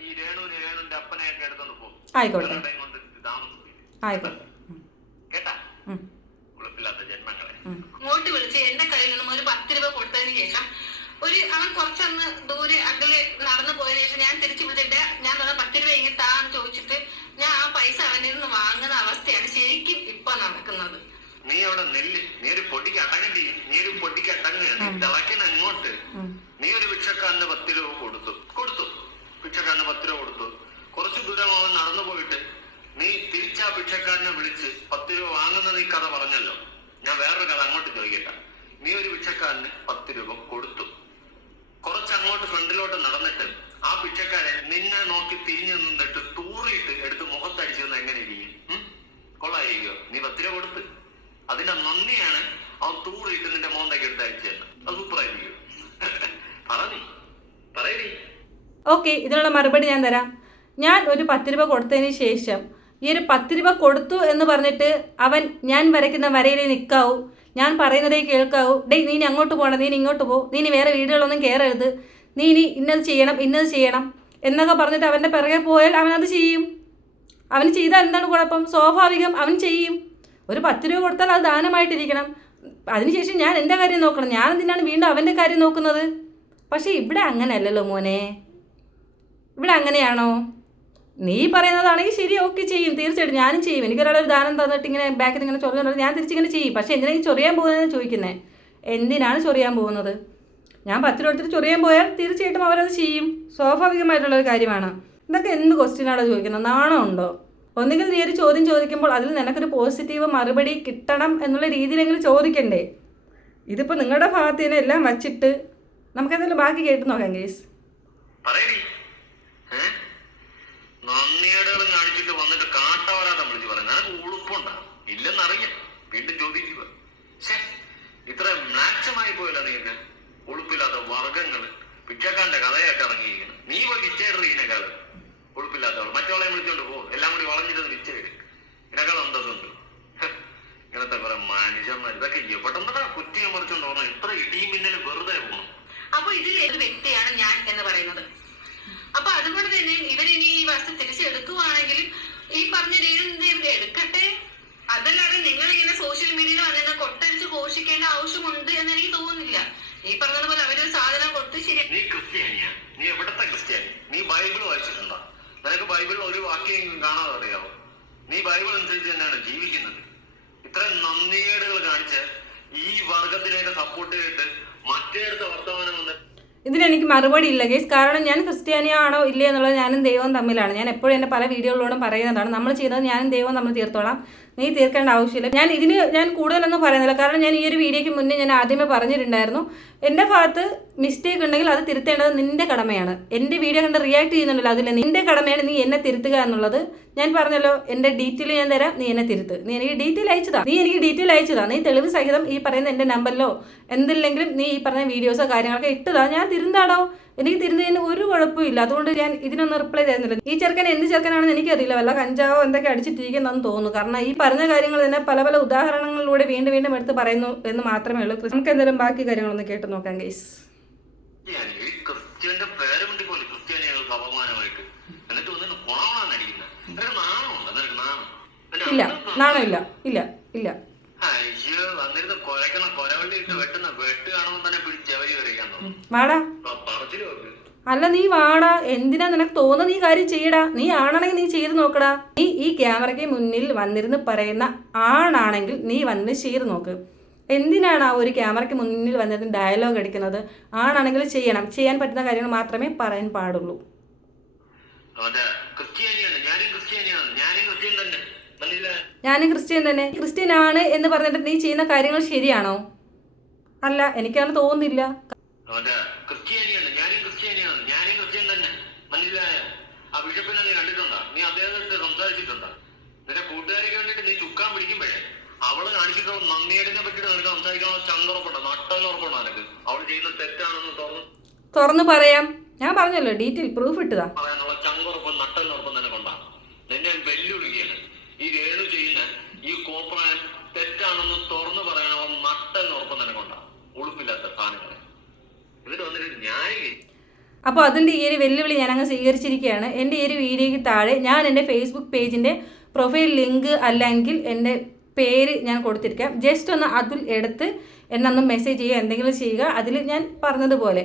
ഈ രേണുവിന് രേണുവിന്റെ അപ്പനെയൊക്കെ എടുത്തോണ്ട് പോകും ആയിക്കോട്ടെ. കേട്ടാ. ഉളുപ്പില്ലാത്ത ജന്മങ്ങളെ. ഇങ്ങോട്ട് വിളിച്ച് എന്റെ കയ്യിൽ നിന്നും ഒരു പത്ത് രൂപ കൊടുത്തതിന് ശേഷം ഒരു അവൻ കുറച്ചൊന്ന് ദൂരെ അകലെ നടന്നു പോയതിനു ശേഷം ഞാൻ തിരിച്ചു വിളിച്ചിട്ട് ഞാൻ പറഞ്ഞ പത്ത് രൂപ ഇങ്ങനെ താന്ന് ചോദിച്ചിട്ട് ഞാൻ ആ പൈസ അവനിൽ നിന്ന് വാങ്ങുന്ന അവസ്ഥയാണ്. നീ അവിടെ നെല്ല് നീ ഒരു പൊടിക്ക് അടങ്ങി നീ ഒരു പൊടിക്ക് അടങ്ങുക നീ തിളക്കണ അങ്ങോട്ട് നീ ഒരു ഭിക്ഷക്കാരന് പത്ത് രൂപ കൊടുത്തു. കൊടുത്തു. ഭിക്ഷക്കാരന് പത്ത് രൂപ കൊടുത്തു. കുറച്ച് ദൂരം അവൻ നടന്നു പോയിട്ട് നീ തിരിച്ചാ ഭിക്ഷക്കാരനെ വിളിച്ച് പത്ത് രൂപ വാങ്ങുന്ന നീ കഥ പറഞ്ഞല്ലോ. ഞാൻ വേറൊരു കഥ അങ്ങോട്ട് ചോദിക്കട്ടെ. നീ ഒരു ഭിക്ഷക്കാരന് പത്ത് രൂപ കൊടുത്തു. കുറച്ച് അങ്ങോട്ട് ഫ്രണ്ടിലോട്ട് നടന്നിട്ട് ആ ഭിക്ഷക്കാരൻ നിന്നെ നോക്കി തിരിഞ്ഞു നിന്നിട്ട് തൂറിയിട്ട് എടുത്ത് മുഖത്തടിച്ചു എങ്ങനെ ഇരിക്കും? കൊള്ളായിരിക്കോ നീ പത്ത് രൂപ കൊടുത്ത്. അതിന്റെ നന്ദിയാണ് അവൻ തൂറിയിട്ട് നിന്റെ മോന്തയ്ക്ക് എടുത്ത് അയച്ചത് അത് സൂപ്പറായിരിക്കും. പറഞ്ഞു പറയടി ഓക്കെ ഇതിനുള്ള മറുപടി ഞാൻ തരാം. ഞാൻ ഒരു പത്ത് രൂപ കൊടുത്തതിന് ശേഷം ഈ ഒരു പത്ത് രൂപ കൊടുത്തു എന്ന് പറഞ്ഞിട്ട് അവൻ ഞാൻ വരയ്ക്കുന്ന വരയിൽ നിൽക്കാവൂ ഞാൻ പറയുന്നതേ കേൾക്കാവൂ. ഡേ നീ അങ്ങോട്ട് പോകണം നീ ഇങ്ങോട്ട് പോ. നീ വേറെ വീടുകളൊന്നും കയറരുത്. നീ ഇനി ഇന്നത് ചെയ്യണം ഇന്നത് ചെയ്യണം എന്നൊക്കെ പറഞ്ഞിട്ട് അവന്റെ പിറകെ പോയാൽ അവനത് ചെയ്യും. അവന് ചെയ്താൽ എന്താണ് കുഴപ്പം? സ്വാഭാവികം അവൻ ചെയ്യും. ഒരു പത്ത് രൂപ കൊടുത്താൽ അത് ദാനമായിട്ടിരിക്കണം. അതിനുശേഷം ഞാൻ എന്റെ കാര്യം നോക്കണം. ഞാൻ എന്തിനാണ് വീണ്ടും അവന്റെ കാര്യം നോക്കുന്നത്? പക്ഷേ ഇവിടെ അങ്ങനെയല്ലല്ലോ മോനെ. ഇവിടെ അങ്ങനെയാണോ? നീ പറയുന്നതാണെങ്കിൽ ശരി ഓക്കെ ചെയ്യും. തീർച്ചയായിട്ടും ഞാനും ചെയ്യും. എനിക്കൊരാളൊരു ദാനം തന്നിട്ട് ഇങ്ങനെ ബാക്കിൽ ഇങ്ങനെ ചൊറിയുന്നുണ്ട് ഞാൻ തിരിച്ചിങ്ങനെ ചെയ്യും. പക്ഷേ എന്തിനാണ് ചൊറിയാൻ പോകുന്നതെന്ന് ചോദിക്കുന്നത് എന്തിനാണ് ചൊറിയാൻ പോകുന്നത്? ഞാൻ പത്ത് രൂപ എടുത്തിട്ട് ചൊറിയാൻ പോയാൽ തീർച്ചയായിട്ടും അവരത് ചെയ്യും. സ്വാഭാവികമായിട്ടുള്ളൊരു കാര്യമാണ്. ഇതൊക്കെ എന്ത് ക്വസ്റ്റ്യനാണോ ചോദിക്കുന്നത്? നാണം ഉണ്ടോ ഒന്നുകിൽ നീ ഒരു ചോദ്യം ചോദിക്കുമ്പോൾ അതിൽ നിനക്കൊരു പോസിറ്റീവ് മറുപടി കിട്ടണം എന്നുള്ള രീതിയിലെങ്കിലും ചോദിക്കണ്ടേ? ഇതിപ്പോൾ നിങ്ങളുടെ ഭാഗത്ത് നിന്ന് എല്ലാം വച്ചിട്ട് നമുക്ക് എന്തെങ്കിലും ബാക്കി കേട്ട് നോക്കാം കേസ് കാണിച്ചിട്ട് വന്നിട്ട് കാട്ടവരാതെ വീണ്ടും ഇത്ര ഉളുപ്പില്ലാത്ത വർഗങ്ങൾ പിച്ചക്കാരന്റെ കഥയായിട്ട് ഇറങ്ങിയിരിക്കണം നീ പോയി പിച്ചയിടറിനേക്കാൾ ഉളുപ്പില്ലാത്തവൾ മറ്റവളെ വിളിച്ചോണ്ട് പോ. എല്ലാം കൂടി വളഞ്ഞിരുന്ന് വരും. ഇതിനേക്കാൾ അന്തസ്സുണ്ട് ഇങ്ങനത്തെ കുറെ മനുഷ്യന്മാർ ഇതൊക്കെ എവിടെന്നാ കുറ്റിയെ മറിച്ചോണ്ട് പോകണം ഇത്ര ഇടിയും മിന്നലും വെറുതെ പോകണം അപ്പൊ ഇതിൽ ഒരു വ്യക്തിയാണ് ഞാൻ എന്ന് പറയുന്നത്? അപ്പൊ അതുകൊണ്ട് തന്നെ ഇവരിനി ഈ വസ്തു തിരിച്ചെടുക്കുവാണെങ്കിലും ഈ പറഞ്ഞ രീതി എടുക്കട്ടെ? അതല്ലാതെ നിങ്ങൾ ഇങ്ങനെ സോഷ്യൽ മീഡിയയിൽ വന്നിരുന്ന കൊട്ടടിച്ച് ഘോഷിക്കേണ്ട ആവശ്യമുണ്ട് എന്ന് എനിക്ക് തോന്നുന്നില്ല. നീ പറഞ്ഞതുപോലെ അവരൊരു സാധനം കൊടുത്ത് ശരി നീ ക്രിസ്ത്യാനിയാ. നീ എവിടത്തെ ക്രിസ്ത്യാനി? നീ ബൈബിൾ വായിച്ചിട്ടുണ്ടോ? നിനക്ക് ബൈബിളിൽ ഒരു വാക്യം കാണാതെ അറിയാവോ നീ ബൈബിൾ അനുസരിച്ച് തന്നെയാണ് ജീവിക്കുന്നത്. ഇത്ര നന്ദികേടുകൾ കാണിച്ച് ഈ വർഗത്തിനെയൊക്കെ സപ്പോർട്ട് ചെയ്തിട്ട് മറ്റേടുത്ത വർത്തമാനം വന്ന് ഇതിനെനിക്ക് മറുപടി ഇല്ല ഗേസ് കാരണം ഞാൻ ക്രിസ്ത്യാനിയാണോ ഇല്ലേ എന്നുള്ളത് ഞാനും ദൈവം തമ്മിലാണ്. ഞാൻ എപ്പോഴും എന്റെ പല വീഡിയോകളിലൂടെ പറയുന്നതാണ്. നമ്മൾ ചെയ്തത് ഞാനും ദൈവം തമ്മിൽ തീർത്തോളാം. നീ തീർക്കേണ്ട ആവശ്യമില്ല. ഞാൻ ഇതിന് ഞാൻ കൂടുതലൊന്നും പറയുന്നില്ല. കാരണം ഞാൻ ഈ ഒരു വീഡിയോയ്ക്ക് മുന്നേ ഞാൻ ആദ്യമേ പറഞ്ഞിട്ടുണ്ടായിരുന്നു. എന്റെ ഭാഗത്ത് മിസ്റ്റേക്ക് ഉണ്ടെങ്കിൽ അത് തിരുത്തേണ്ടത് നിന്റെ കടമയാണ്. എന്റെ വീഡിയോ കണ്ട് റിയാക്ട് ചെയ്യുന്നുണ്ടല്ലോ അതിൽ നിന്റെ കടമയാണ് നീ എന്നെ തിരുത്തുക എന്നുള്ളത്. ഞാൻ പറഞ്ഞല്ലോ എന്റെ ഡീറ്റെയിൽ ഞാൻ തരാം നീ എന്നെ തിരുത്ത്. നീ എനിക്ക് ഡീറ്റെയിൽ അയച്ചതാ. നീ എനിക്ക് ഡീറ്റെയിൽ അയച്ചതാ. നീ തെളിവ് സഹിതം ഈ പറയുന്ന എന്റെ നമ്പറിലോ എന്തില്ലെങ്കിലും നീ ഈ പറഞ്ഞ വീഡിയോസോ കാര്യങ്ങളൊക്കെ ഇട്ടതാ. ഞാൻ തിരുന്താടോ എനിക്ക് തിരുന്നതിന് ഒരു കുഴപ്പമില്ല അതുകൊണ്ട് ഞാൻ ഇതിനൊന്നും റിപ്ലൈ തരുന്നില്ല. ഈ ചെറുക്കൻ എന്ത് ചെറുക്കനാണെന്ന് എനിക്കറിയില്ല. വല്ല കഞ്ചാവോ എന്തൊക്കെ അടിച്ചിട്ടിരിക്കുന്നെന്ന് തോന്നുന്നു. കാരണം ഈ പറഞ്ഞ കാര്യങ്ങൾ തന്നെ പല പല ഉദാഹരണങ്ങളിലൂടെ വീണ്ടും വീണ്ടും എടുത്ത് പറയുന്നു എന്ന് മാത്രമേ ഉള്ളൂ. നമുക്ക് എന്തെങ്കിലും ബാക്കി കാര്യങ്ങളൊന്ന് കേട്ട് നോക്കാം ഗൈസ് ഇല്ല നാണോ ക്രിസ്ത്യന്റെ പേര് വേണ്ടി പോലെ ക്രിസ്ത്യാനികൾക്ക് അപമാനമായിട്ട്. എന്നിട്ട് വന്നിട്ട് അടിക്കുന്നത് നാണം? ഇല്ല. ഇല്ല. ഇല്ല? അയ്യോ വന്നിരുന്ന് കൊരക്കണ കൊരവള്ളി ഇട്ട് വെട്ടുന്ന വെട്ട് തന്നെ പിടിച്ച് അവരി അല്ല നീ വാടാ. എന്തിനാ നിനക്ക് തോന്നുന്ന നീ കാര്യം ചെയ്യടാ? നീ ആണാണെങ്കിൽ നീ ചെയ്ത് നോക്കടാ. നീ ഈ ക്യാമറയ്ക്ക് മുന്നിൽ വന്നിരുന്ന് പറയുന്ന ആണാണെങ്കിൽ നീ വന്ന് ചെയ്ത് നോക്ക്. എന്തിനാണ് ആ ഒരു ക്യാമറയ്ക്ക് മുന്നിൽ വന്നിരുന്ന് ഡയലോഗ് അടിക്കുന്നത് ആണാണെങ്കിൽ ചെയ്യണം. ചെയ്യാൻ പറ്റുന്ന കാര്യങ്ങൾ മാത്രമേ പറയാൻ പാടുള്ളൂ. ഞാനും ക്രിസ്ത്യൻ തന്നെ. ക്രിസ്ത്യൻ ആണ് എന്ന് പറഞ്ഞിട്ട് നീ ചെയ്യുന്ന കാര്യങ്ങൾ ശരിയാണോ? അല്ല എനിക്കങ്ങനെ തോന്നുന്നില്ല അവന്റെ ക്രിസ്ത്യാനിയാണ് ഞാനും ക്രിസ്ത്യാനിയാണ് ഞാനും ക്രിസ്ത്യൻ തന്നെ മനസ്സിലായോ ആ ബിഷപ്പിനെ നീ കണ്ടിട്ടുണ്ടോ നീ അദ്ദേഹത്തെ സംസാരിച്ചിട്ടുണ്ടോ നിന്റെ കൂട്ടുകാരിക്ക് വേണ്ടിട്ട് നീ ചുക്കാൻ പിടിക്കുമ്പോഴേ അവൾ കാണിച്ചിട്ടുള്ള നന്ദിയേടിനെ പറ്റിട്ട് നിനക്ക് സംസാരിക്കാനുള്ള നട്ടെന്ന് നട്ടെന്നുറപ്പുണ്ടോ നിനക്ക്? അവൾ ചെയ്യുന്ന തെറ്റാണെന്ന് തുറന്ന് തുറന്നു പറയാം. ഞാൻ പറഞ്ഞല്ലോ ഡീറ്റെയിൽ പ്രൂഫ് ഇട്ടതാ. പറയാനുള്ള ചങ്കുറപ്പും തന്നെ കൊണ്ടാ നിന്നെ വെല്ലുവിളിക്കുകയാണ്. ഈ രേണു ചെയ്യുന്ന ഈ കോപ്രായം തെറ്റാണെന്ന് തുറന്നു പറയാനുള്ള തന്നെ കൊണ്ടാ ഉളുപ്പില്ലാത്ത സാധനങ്ങളെ. എന്നിട്ട് വന്നിട്ട് ന്യായം അപ്പോൾ അതിന്റെ ഈ ഒരു വെല്ലുവിളി ഞാൻ അങ്ങ് സ്വീകരിച്ചിരിക്കുകയാണ്. എന്റെ ഈ ഒരു വീഡിയോയ്ക്ക് താഴെ ഞാൻ എന്റെ ഫേസ്ബുക്ക് പേജിന്റെ പ്രൊഫൈൽ ലിങ്ക് അല്ലെങ്കിൽ എന്റെ പേര് ഞാൻ കൊടുത്തിരിക്കാം. ജസ്റ്റ് ഒന്ന് അതിൽ എടുത്ത് എന്നെ ഒന്ന് മെസ്സേജ് ചെയ്യുക എന്തെങ്കിലും ചെയ്യുക. അതിൽ ഞാൻ പറഞ്ഞതുപോലെ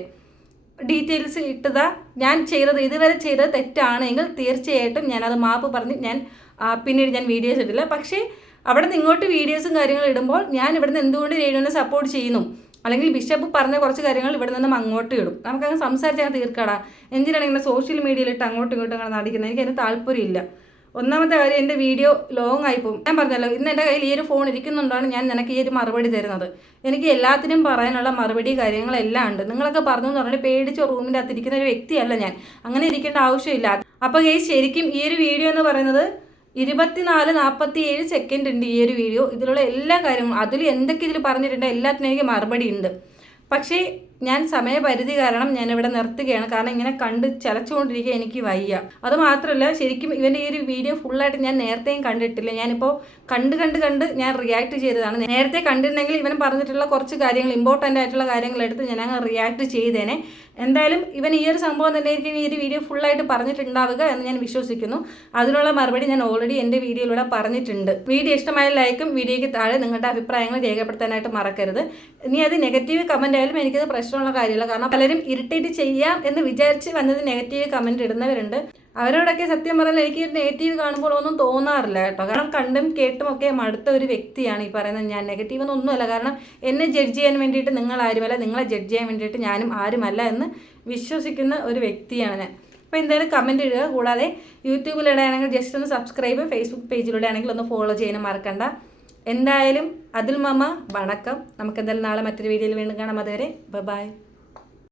ഡീറ്റെയിൽസ് ഇട്ടതാ. ഞാൻ ചെയ്തത് ഇതുവരെ ചെയ്തത് തെറ്റാണെങ്കിൽ തീർച്ചയായിട്ടും ഞാൻ അത് മാപ്പ് പറഞ്ഞ് ഞാൻ പിന്നീട് ഞാൻ വീഡിയോസ് ഇട്ടില്ല പക്ഷേ അവിടെ നിന്ന് ഇങ്ങോട്ട് വീഡിയോസും കാര്യങ്ങളും ഇടുമ്പോൾ ഞാൻ ഇവിടുന്ന് എന്തുകൊണ്ട് രേണുവിനെ സപ്പോർട്ട് ചെയ്യുന്നു? അല്ലെങ്കിൽ ബിഷപ്പ് പറഞ്ഞ കുറച്ച് കാര്യങ്ങൾ ഇവിടെ നിന്നും അങ്ങോട്ട് ഇടും. നമുക്കങ്ങ് സംസാരിച്ചാൽ തീർക്കടാ. എന്തിനാണ് ഇങ്ങനെ സോഷ്യൽ മീഡിയയിലിട്ട് അങ്ങോട്ടും ഇങ്ങോട്ടും അങ്ങനെ നടിക്കുന്നത്? എനിക്ക് അതിന് താല്പര്യമില്ല. ഒന്നാമത്തെ കാര്യം എന്റെ വീഡിയോ ലോങ് പോകും. ഞാൻ പറഞ്ഞല്ലോ ഇന്ന് എന്റെ കയ്യിൽ ഈ ഒരു ഫോൺ ഇരിക്കുന്നുണ്ടാണ് ഞാൻ നിനക്ക് ഈ ഒരു മറുപടി തരുന്നത്. എനിക്ക് എല്ലാത്തിനും പറയാനുള്ള മറുപടി കാര്യങ്ങളെല്ലാം ഉണ്ട്. നിങ്ങളൊക്കെ പറഞ്ഞു എന്ന് പറഞ്ഞാൽ പേടിച്ച് റൂമിന്റെ അകത്ത് ഇരിക്കുന്ന ഒരു വ്യക്തിയല്ല ഞാൻ. അങ്ങനെ ഇരിക്കേണ്ട ആവശ്യമില്ല. അപ്പോൾ ഈ ശരിക്കും ഈ ഒരു വീഡിയോ എന്ന് പറയുന്നത് ഇരുപത്തിനാല് നാൽപ്പത്തി ഏഴ് സെക്കൻഡ് ഉണ്ട് ഈ ഒരു വീഡിയോ ഇതിലുള്ള എല്ലാ കാര്യങ്ങളും അതിൽ എന്തൊക്കെ ഇതിൽ പറഞ്ഞിട്ടുണ്ടോ എല്ലാത്തിനും എനിക്ക് മറുപടി ഉണ്ട്. പക്ഷേ ഞാൻ സമയപരിധി കാരണം ഞാൻ ഇവിടെ നിർത്തുകയാണ്. കാരണം ഇങ്ങനെ കണ്ട് ചലച്ചുകൊണ്ടിരിക്കുക എനിക്ക് വയ്യ. അത് മാത്രമല്ല ശരിക്കും ഇവന്റെ ഈ ഒരു വീഡിയോ ഫുള്ളായിട്ട് ഞാൻ നേരത്തെയും കണ്ടിട്ടില്ല. ഞാനിപ്പോൾ കണ്ട് കണ്ട് കണ്ട് ഞാൻ റിയാക്ട് ചെയ്തതാണ്. നേരത്തെ കണ്ടിട്ടുണ്ടെങ്കിൽ ഇവൻ പറഞ്ഞിട്ടുള്ള കുറച്ച് കാര്യങ്ങൾ ഇമ്പോർട്ടന്റ് ആയിട്ടുള്ള കാര്യങ്ങൾ എടുത്ത് ഞാൻ അങ്ങ് റിയാക്ട് ചെയ്തേനെ. എന്തായാലും ഇവൻ ഈ ഒരു സംഭവം തന്നെ ഈ ഒരു വീഡിയോ ഫുള്ളായിട്ട് പറഞ്ഞിട്ടുണ്ടാവുക എന്ന് ഞാൻ വിശ്വസിക്കുന്നു. അതിനുള്ള മറുപടി ഞാൻ ഓൾറെഡി എന്റെ വീഡിയോയിലൂടെ പറഞ്ഞിട്ടുണ്ട്. വീഡിയോ ഇഷ്ടമായ ലൈക്കും വീഡിയോയ്ക്ക് താഴെ നിങ്ങളുടെ അഭിപ്രായങ്ങൾ രേഖപ്പെടുത്താനായിട്ട് മറക്കരുത്. ഇനി അത് നെഗറ്റീവ് കമന്റ് ആയാലും എനിക്കത് പ്രശ്നമുള്ള കാര്യമില്ല. കാരണം പലരും ഇറിറ്റേറ്റ് ചെയ്യാം എന്ന് വിചാരിച്ച് വന്നത് നെഗറ്റീവ് കമന്റ് ഇടുന്നവരുണ്ട്. അവരോടൊക്കെ സത്യം പറഞ്ഞാൽ എനിക്ക് നെഗറ്റീവ് കാണുമ്പോൾ ഒന്നും തോന്നാറില്ല കേട്ടോ. കാരണം കണ്ടും കേട്ടും ഒക്കെ മടുത്ത ഒരു വ്യക്തിയാണ് ഈ പറയുന്നത് ഞാൻ. നെഗറ്റീവ് എന്നൊന്നുമല്ല കാരണം എന്നെ ജഡ്ജ് ചെയ്യാൻ വേണ്ടിയിട്ട് നിങ്ങൾ ആരുമല്ല നിങ്ങളെ ജഡ്ജ് ചെയ്യാൻ വേണ്ടിയിട്ട് ഞാനും ആരുമല്ല എന്ന് വിശ്വസിക്കുന്ന ഒരു വ്യക്തിയാണ് ഞാൻ. അപ്പോൾ എന്തായാലും കമന്റ് ഇടുക. കൂടാതെ യൂട്യൂബിലൂടെ ആണെങ്കിൽ ജസ്റ്റ് ഒന്ന് സബ്സ്ക്രൈബ് ഫേസ്ബുക്ക് പേജിലൂടെ ആണെങ്കിൽ ഒന്ന് ഫോളോ ചെയ്യാനും മറക്കണ്ട. എന്തായാലും അതിൽ മാമ വണക്കം. നമുക്ക് എന്തായാലും നാളെ മറ്റൊരു വീഡിയോയിൽ വീണ്ടും കാണാം. അതുവരെ ബൈ